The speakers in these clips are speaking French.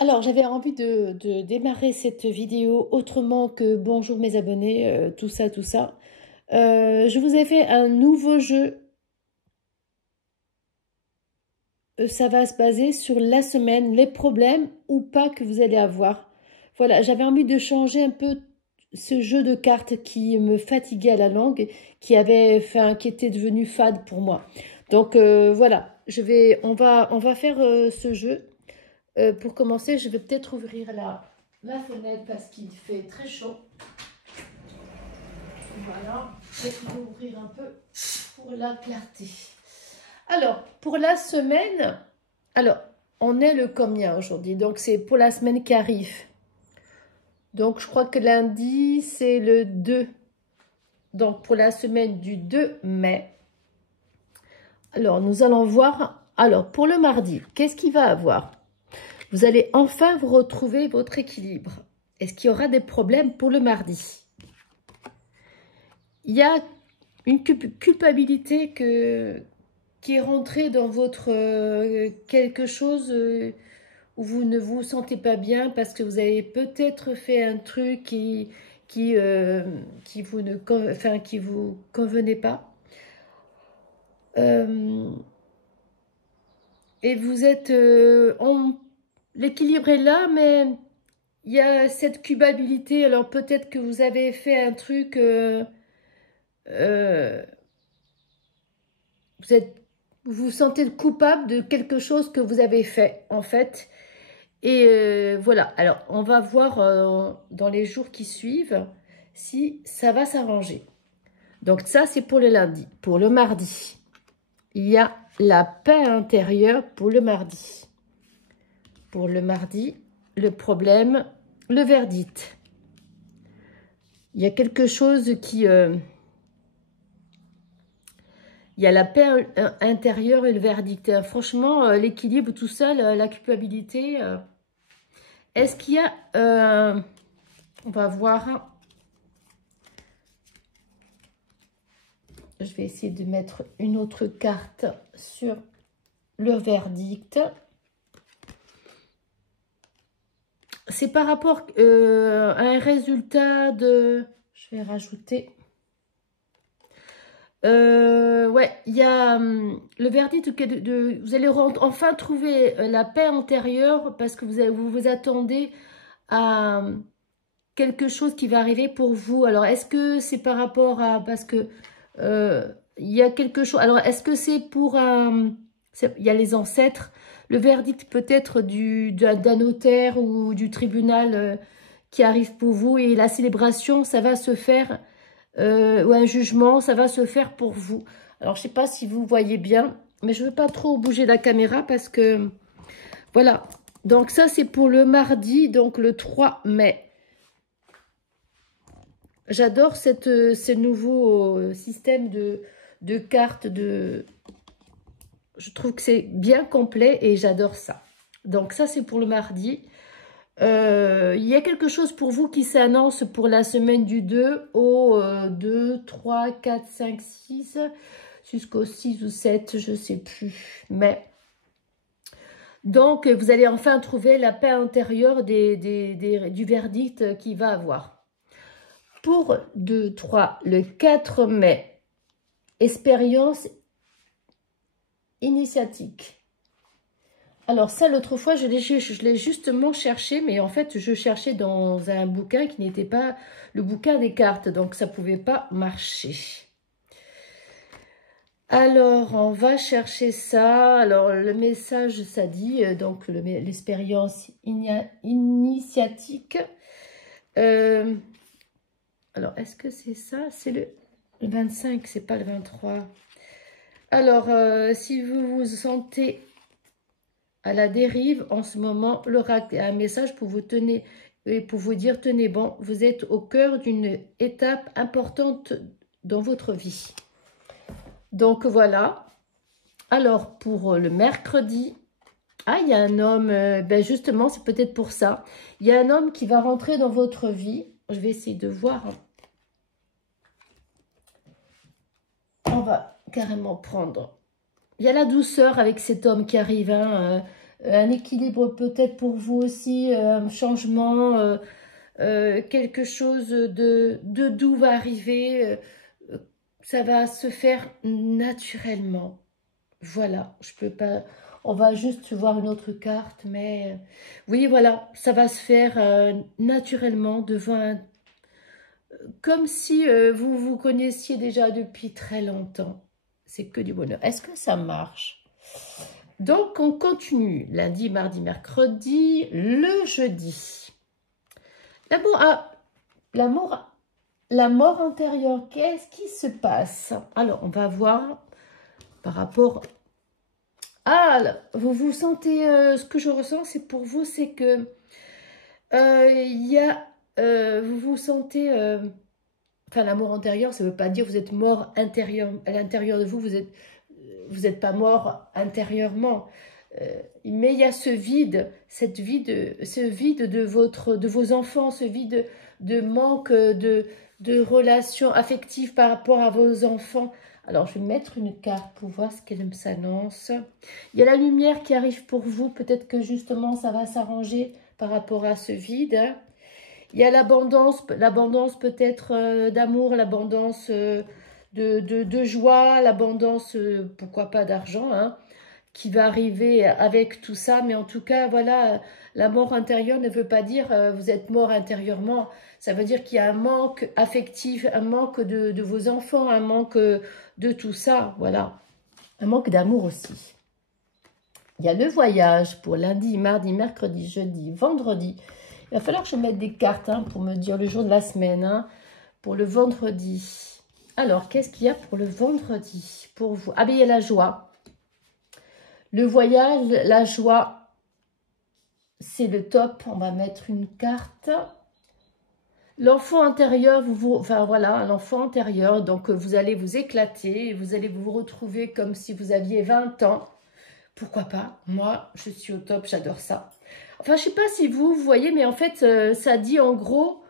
Alors, j'avais envie de démarrer cette vidéo autrement que bonjour mes abonnés, tout ça, tout ça. Je vous ai fait un nouveau jeu. Ça va se baser sur la semaine, les problèmes ou pas que vous allez avoir. Voilà, j'avais envie de changer un peu ce jeu de cartes qui me fatiguait à la langue, qui était devenu fade pour moi. Donc voilà, on va faire ce jeu. Pour commencer, je vais peut-être ouvrir la fenêtre parce qu'il fait très chaud. Voilà, je vais ouvrir un peu pour la clarté. Alors, pour la semaine, alors, on est le combien aujourd'hui? Donc, c'est pour la semaine qui arrive. Donc, je crois que lundi, c'est le 2. Donc, pour la semaine du 2 mai. Alors, nous allons voir. Alors, pour le mardi, qu'est-ce qu'il va avoir? Vous allez enfin vous retrouver votre équilibre. Est-ce qu'il y aura des problèmes pour le mardi? Il y a une culpabilité qui est rentrée dans votre quelque chose où vous ne vous sentez pas bien parce que vous avez peut-être fait un truc qui vous ne enfin, qui vous convenait pas. Et vous êtes l'équilibre est là, mais il y a cette culpabilité. Alors peut-être que vous avez fait un truc, euh, vous vous sentez coupable de quelque chose que vous avez fait en fait. Et voilà, alors on va voir dans les jours qui suivent si ça va s'arranger. Donc ça c'est pour le lundi. Pour le mardi, il y a la paix intérieure pour le mardi. Pour le mardi, le problème, le verdict. Il y a quelque chose qui... il y a la paix intérieure et le verdict. Franchement, l'équilibre tout seul, la culpabilité... est-ce qu'il y a... on va voir. Je vais essayer de mettre une autre carte sur le verdict. C'est par rapport à un résultat de... Je vais rajouter... ouais, il y a le verdict vous allez enfin trouver la paix intérieure parce que vous vous attendez à quelque chose qui va arriver pour vous. Alors, est-ce que c'est par rapport à... Parce que il y a quelque chose... Alors, est-ce que c'est pour... il y a les ancêtres. Le verdict peut-être d'un notaire ou du tribunal qui arrive pour vous. Et la célébration, ça va se faire... ou un jugement, ça va se faire pour vous. Alors, je ne sais pas si vous voyez bien. Mais je ne veux pas trop bouger la caméra parce que... Voilà. Donc, ça, c'est pour le mardi, donc le 3 mai. J'adore ce nouveau système de cartes. Je trouve que c'est bien complet et j'adore ça. Donc ça, c'est pour le mardi. Il y a quelque chose pour vous qui s'annonce pour la semaine du 2 au 2, 3, 4, 5, 6, jusqu'au 6 ou 7, je ne sais plus. Mais donc, vous allez enfin trouver la paix intérieure du verdict qu'il va avoir. Pour 2, 3, le 4 mai, expérience initiatique. Alors ça, l'autre fois, je l'ai justement cherché, mais en fait, je cherchais dans un bouquin qui n'était pas le bouquin des cartes, donc ça ne pouvait pas marcher. Alors, on va chercher ça. Alors, le message, ça dit, donc l'expérience initiatique. Alors, est-ce que c'est ça? C'est le 25, c'est pas le 23. Alors, si vous vous sentez à la dérive en ce moment, l'oracle a un message pour vous dire, tenez bon, vous êtes au cœur d'une étape importante dans votre vie. Donc, voilà. Alors, pour le mercredi, il y a un homme, ben justement, c'est peut-être pour ça. Il y a un homme qui va rentrer dans votre vie. Je vais essayer de voir. On va carrément prendre. Il y a la douceur avec cet homme qui arrive. Hein, un équilibre peut-être pour vous aussi, un changement, quelque chose de doux va arriver, ça va se faire naturellement. Voilà, je peux pas... On va juste voir une autre carte, mais oui, voilà, ça va se faire naturellement devant un... Comme si vous vous connaissiez déjà depuis très longtemps. C'est que du bonheur. Est-ce que ça marche? Donc, on continue. Lundi, mardi, mercredi, le jeudi. L'amour, l'amour, la mort intérieure, qu'est-ce qui se passe? Alors, on va voir par rapport... Ah, vous vous sentez... ce que je ressens, c'est pour vous, c'est que... Il y a... vous vous sentez... enfin, l'amour antérieur, ça ne veut pas dire que vous êtes mort intérieur, à l'intérieur de vous, vous êtes pas mort intérieurement. Mais il y a ce vide, ce vide de vos enfants, ce vide de manque de relations affectives par rapport à vos enfants. Alors, je vais mettre une carte pour voir ce qu'elle s'annonce. Il y a la lumière qui arrive pour vous. Peut-être que justement, ça va s'arranger par rapport à ce vide. Il y a l'abondance peut-être d'amour, l'abondance de joie, l'abondance, pourquoi pas d'argent, hein, qui va arriver avec tout ça. Mais en tout cas, voilà, la mort intérieure ne veut pas dire vous êtes mort intérieurement. Ça veut dire qu'il y a un manque affectif, un manque de vos enfants, un manque de tout ça, voilà. Un manque d'amour aussi. Il y a le voyage pour lundi, mardi, mercredi, jeudi, vendredi. Il va falloir que je mette des cartes hein, pour me dire le jour de la semaine, hein, pour le vendredi. Alors, qu'est-ce qu'il y a pour le vendredi pour vous? Ah, bien, il y a la joie. Le voyage, la joie, c'est le top. On va mettre une carte. L'enfant intérieur, enfin voilà, l'enfant intérieur. Donc, vous allez vous éclater. Vous allez vous retrouver comme si vous aviez 20 ans. Pourquoi pas? Moi, je suis au top, j'adore ça. Enfin, je ne sais pas si vous voyez, mais en fait, ça dit en gros...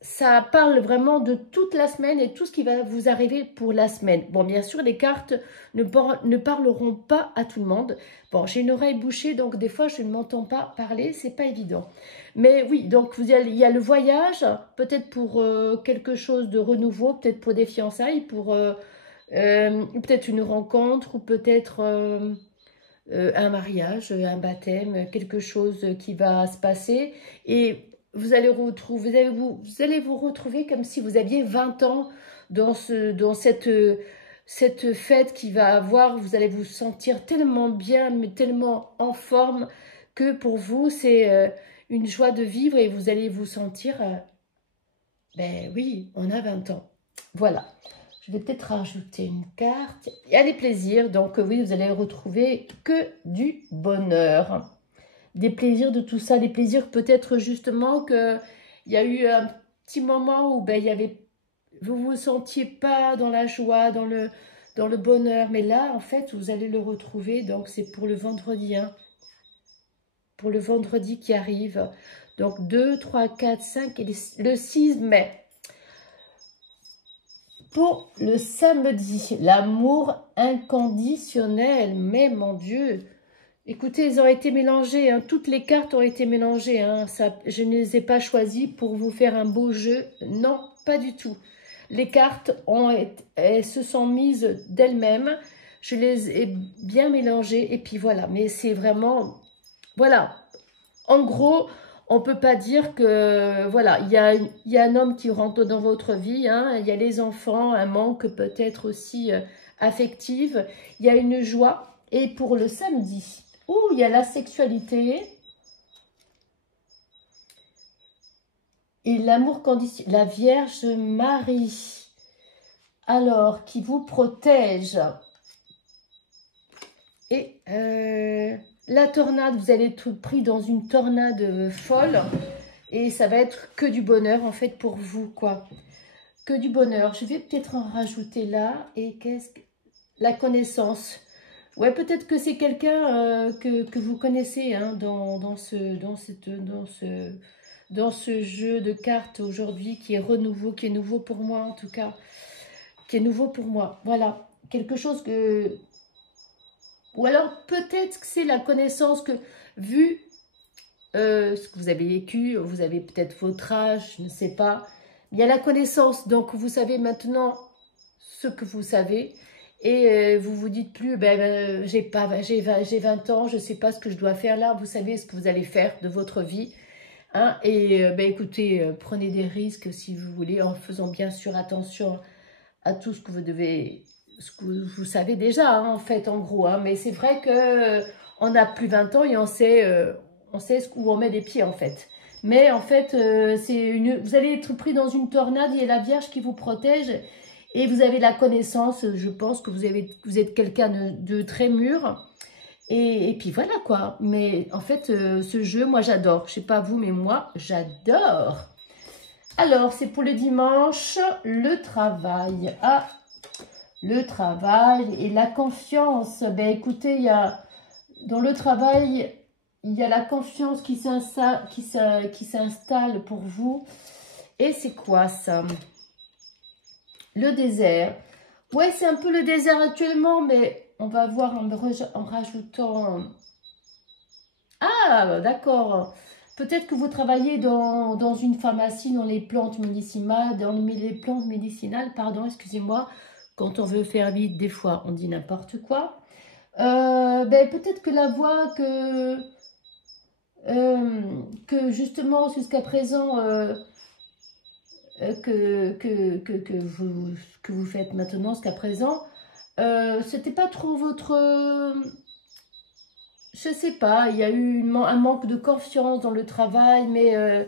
ça parle vraiment de toute la semaine et tout ce qui va vous arriver pour la semaine. Bon, bien sûr, les cartes ne parleront pas à tout le monde. Bon, j'ai une oreille bouchée, donc des fois, je ne m'entends pas parler, c'est pas évident. Mais oui, donc il y a le voyage, peut-être pour quelque chose de renouveau, peut-être pour des fiançailles, pour peut-être une rencontre ou peut-être un mariage, un baptême, quelque chose qui va se passer. Et vous allez vous retrouver comme si vous aviez 20 ans dans cette fête qui va avoir. Vous allez vous sentir tellement bien, mais tellement en forme que pour vous, c'est une joie de vivre et vous allez vous sentir, ben oui, on a 20 ans. Voilà. Je vais peut-être rajouter une carte. Il y a les plaisirs, donc oui, vous allez retrouver que du bonheur. Des plaisirs de tout ça, des plaisirs peut-être justement qu'il y a eu un petit moment où ben, vous ne vous sentiez pas dans la joie, dans le bonheur. Mais là, en fait, vous allez le retrouver, donc c'est pour le vendredi, hein, pour le vendredi qui arrive. Donc 2, 3, 4, 5 et le 6 mai. Pour le samedi, l'amour inconditionnel. Mais mon Dieu, écoutez, ils ont été mélangés. Hein, toutes les cartes ont été mélangées. Hein, ça, je ne les ai pas choisies pour vous faire un beau jeu. Non, pas du tout. Les cartes elles se sont mises d'elles-mêmes. Je les ai bien mélangées. Et puis voilà. Mais c'est vraiment... Voilà. En gros... On ne peut pas dire que, voilà, il y a un homme qui rentre dans votre vie, hein, il y a les enfants, un manque peut-être aussi affectif, il y a une joie. Et pour le samedi, où il y a la sexualité et l'amour conditionnel, la Vierge Marie, alors, qui vous protège. Et... la tornade, vous allez être pris dans une tornade folle et ça va être que du bonheur en fait pour vous, quoi. Que du bonheur. Je vais peut-être en rajouter là. Et qu'est-ce que... La connaissance. Ouais, peut-être que c'est quelqu'un que vous connaissez hein, dans ce jeu de cartes aujourd'hui qui est qui est nouveau pour moi en tout cas. Qui est nouveau pour moi. Voilà. Quelque chose que... Ou alors peut-être que c'est la connaissance que, vu ce que vous avez vécu, vous avez peut-être votre âge, je ne sais pas. Il y a la connaissance, donc vous savez maintenant ce que vous savez. Et vous vous dites plus, j'ai 20 ans, je ne sais pas ce que je dois faire là. Vous savez ce que vous allez faire de votre vie. Hein, et écoutez, prenez des risques si vous voulez, en faisant bien sûr attention à tout ce que vous devez, ce que vous savez déjà, hein, en fait, en gros. Hein, mais c'est vrai que on n'a plus 20 ans et on sait où on met les pieds, en fait. Mais en fait, vous allez être pris dans une tornade, il y a la Vierge qui vous protège et vous avez la connaissance, je pense que vous êtes quelqu'un de très mûr. Et puis voilà quoi. Mais en fait, ce jeu, moi j'adore. Je sais pas vous, mais moi j'adore. Alors, c'est pour le dimanche, le travail. Ah, le travail et la confiance. Ben écoutez, dans le travail, il y a la confiance qui s'installe pour vous. Et c'est quoi ça? Le désert. Ouais, c'est un peu le désert actuellement, mais on va voir en rajoutant... Ah, d'accord. Peut-être que vous travaillez dans une pharmacie, dans les plantes médicinales, pardon, excusez-moi. Quand on veut faire vite, des fois, on dit n'importe quoi. Peut-être que la voix que justement, jusqu'à présent, que vous faites maintenant, jusqu'à présent, c'était pas trop votre... je sais pas, il y a eu un manque de confiance dans le travail, mais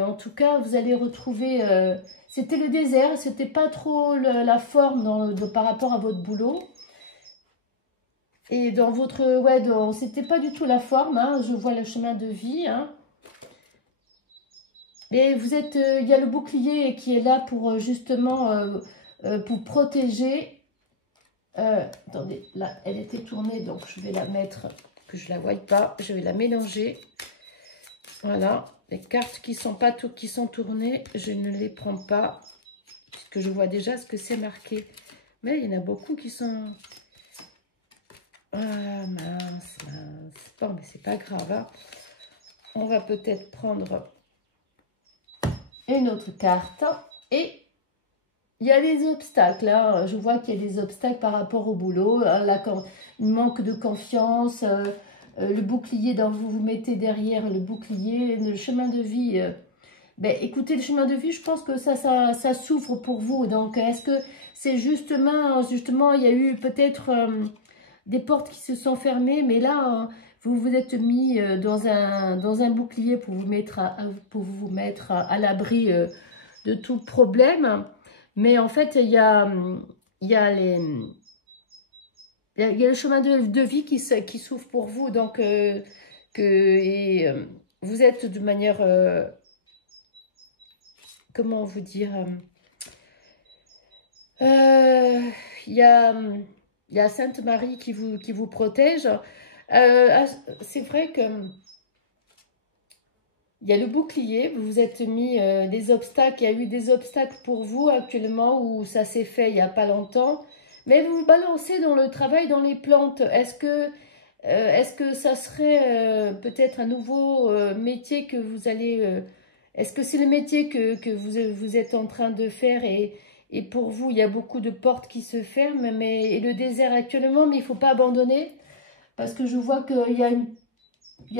en tout cas, vous allez retrouver... c'était le désert, c'était pas trop la forme par rapport à votre boulot. Et dans votre... Ouais, c'était pas du tout la forme, hein, je vois le chemin de vie, hein. Mais vous êtes... il y a le bouclier qui est là pour justement pour protéger. Attendez, là, elle était tournée, donc je vais la mettre, que je ne la voie pas. Je vais la mélanger. Voilà, les cartes qui sont tournées, je ne les prends pas, puisque je vois déjà ce que c'est marqué. Mais il y en a beaucoup qui sont... Ah, mince. Bon, mais c'est pas grave. Hein. On va peut-être prendre une autre carte. Et il y a des obstacles. Hein. Je vois qu'il y a des obstacles par rapport au boulot. Le manque de confiance. Le bouclier, vous vous mettez derrière le bouclier. Le chemin de vie. Écoutez, le chemin de vie, je pense que ça s'ouvre pour vous. Donc, est-ce que c'est justement, il y a eu peut-être des portes qui se sont fermées. Mais là, vous vous êtes mis dans un bouclier pour vous mettre à l'abri de tout problème. Mais en fait, il y a le chemin de vie qui s'ouvre pour vous. Donc, vous êtes de manière... comment vous dire, il y a Sainte Marie qui vous protège. C'est vrai que il y a le bouclier, vous vous êtes mis des obstacles, il y a eu des obstacles pour vous actuellement où ça s'est fait il n'y a pas longtemps. Mais vous vous balancez dans le travail, dans les plantes. Est-ce que ça serait peut-être un nouveau métier que vous allez... est-ce que c'est le métier que vous êtes en train de faire et pour vous, il y a beaucoup de portes qui se ferment et le désert actuellement, mais il ne faut pas abandonner parce que je vois qu'il y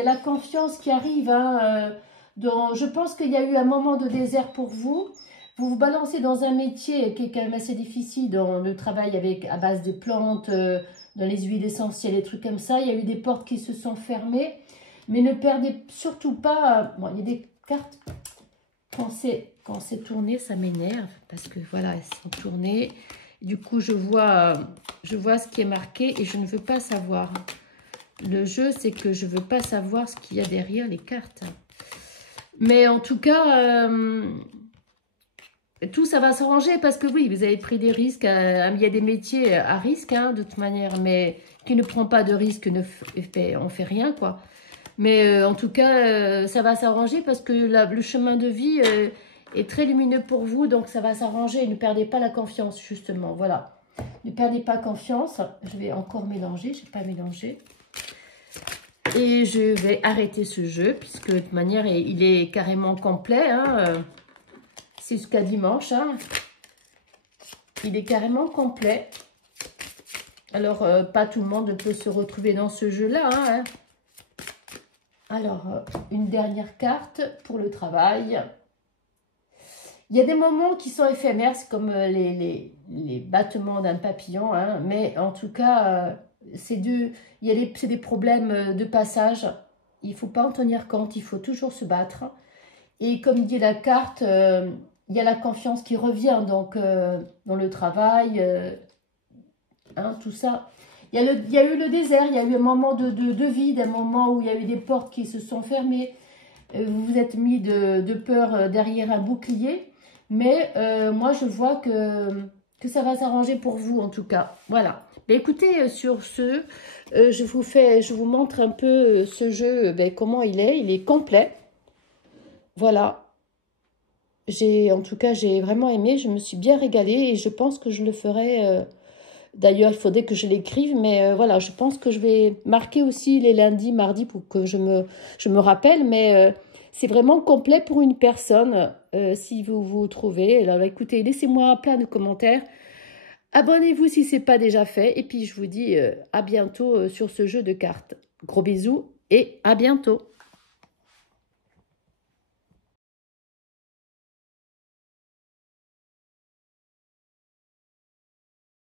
a la confiance qui arrive. Hein, je pense qu'il y a eu un moment de désert pour vous. Vous vous balancez dans un métier qui est quand même assez difficile, dans le travail à base de plantes, dans les huiles essentielles, des trucs comme ça. Il y a eu des portes qui se sont fermées, mais ne perdez surtout pas... bon, il y a des cartes, quand c'est tourné, ça m'énerve, parce que voilà, elles sont tournées. Du coup, je vois ce qui est marqué et je ne veux pas savoir. Le jeu, c'est que je ne veux pas savoir ce qu'il y a derrière les cartes. Mais en tout cas, tout ça va s'arranger parce que oui, vous avez pris des risques. Il y a des métiers à risque, hein, de toute manière, mais qui ne prend pas de risque, on fait rien, quoi. Mais en tout cas, ça va s'arranger parce que le chemin de vie est très lumineux pour vous. Donc, ça va s'arranger. Ne perdez pas la confiance, justement. Voilà. Ne perdez pas confiance. Je vais encore mélanger, je n'ai pas mélangé. Et je vais arrêter ce jeu, puisque de toute manière, il est carrément complet. Hein. C'est jusqu'à dimanche. Hein. Il est carrément complet. Alors, pas tout le monde peut se retrouver dans ce jeu-là. Hein. Alors, une dernière carte pour le travail. Il y a des moments qui sont éphémères, c'est comme les battements d'un papillon. Hein. Mais en tout cas, c'est des problèmes de passage. Il ne faut pas en tenir compte, il faut toujours se battre. Et comme dit la carte, il y a la confiance qui revient donc dans le travail, hein, tout ça. Il y a eu le désert, il y a eu un moment de vide, un moment où il y a eu des portes qui se sont fermées. Vous vous êtes mis de peur derrière un bouclier. Mais moi, je vois que ça va s'arranger pour vous, en tout cas. Voilà. Mais écoutez, sur ce, je vous montre un peu ce jeu, comment il est. Il est complet. Voilà. En tout cas, j'ai vraiment aimé. Je me suis bien régalée et je pense que je le ferai. D'ailleurs, il faudrait que je l'écrive, mais voilà, je pense que je vais marquer aussi les lundis, mardis pour que je me rappelle. Mais c'est vraiment complet pour une personne, si vous vous trouvez. Alors, écoutez, laissez-moi plein de commentaires. Abonnez-vous si ce n'est pas déjà fait. Et puis, je vous dis à bientôt sur ce jeu de cartes. Gros bisous et à bientôt.